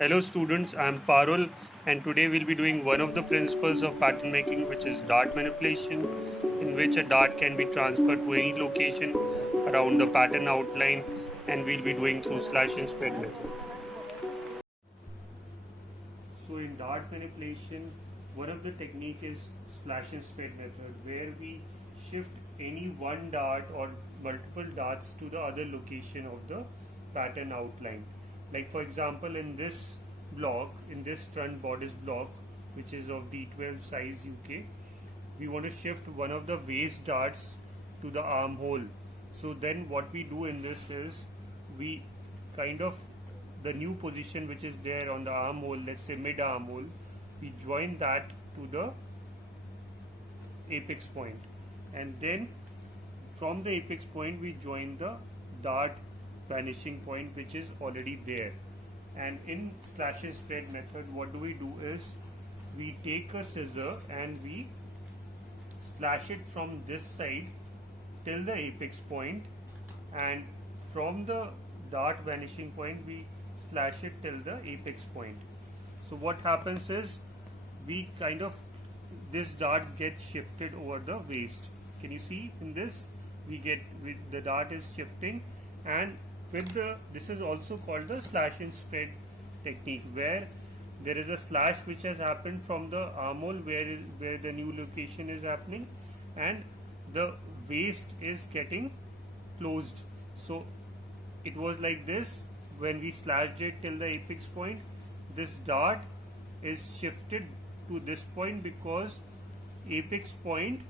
Hello students, I am Parul and today we'll be doing one of the principles of pattern making, which is dart manipulation, in which a dart can be transferred to any location around the pattern outline, and we'll be doing through slash and spread method. So in dart manipulation, one of the technique is slash and spread method, where we shift any one dart or multiple darts to the other location of the pattern outline. Like for example, in this block, in this front bodice block, which is of D12 size UK, we want to shift one of the waist darts to the armhole. So then what we do in this is we kind of the new position which is there on the armhole, let's say mid armhole, we join that to the apex point, and then from the apex point we join the dart vanishing point which is already there. And in slash and spread method, what do? Is we take a scissor and we slash it from this side till the apex point, and from the dart vanishing point we slash it till the apex point. So what happens is we kind of this darts get shifted over the waist. Can you see in this the dart is shifting, and with the this is also called the slash and spread technique, where there is a slash which has happened from the armhole where the new location is happening, and the waist is getting closed. So it was like this when we slashed it till the apex point. This dart is shifted to this point because apex point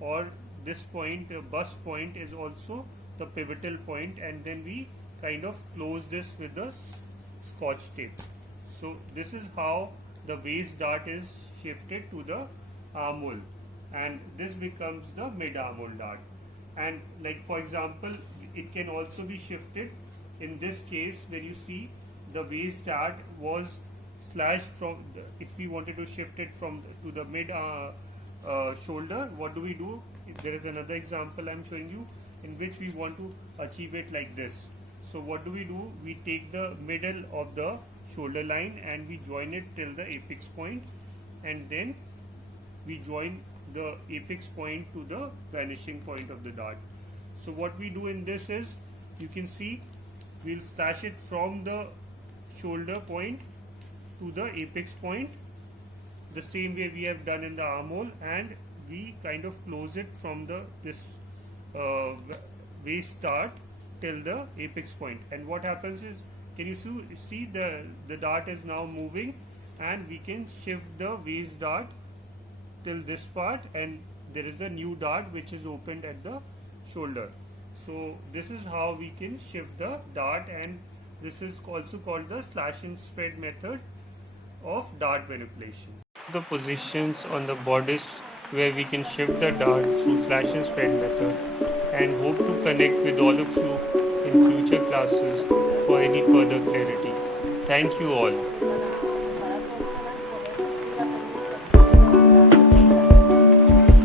or this point, bust point, is also the pivotal point, and then we kind of close this with the scotch tape. So this is how the waist dart is shifted to the armhole, and this becomes the mid armhole dart. And like for example, it can also be shifted in this case when you see the waist dart was slashed from the, if we wanted to shift it from to the mid shoulder, what do? There is another example I'm showing you in which we want to achieve it like this. So what do? We take the middle of the shoulder line and we join it till the apex point, and then we join the apex point to the vanishing point of the dart. So what we do in this is, you can see we'll slash it from the shoulder point to the apex point the same way we have done in the armhole, and we kind of close it from the this waist dart till the apex point. And what happens is, can you see the dart is now moving, and we can shift the waist dart till this part, and there is a new dart which is opened at the shoulder. So this is how we can shift the dart, and this is also called the slash and spread method of dart manipulation. The positions on the bodice where we can shift the darts through slash and spread method, and hope to connect with all of you in future classes for any further clarity. Thank you all.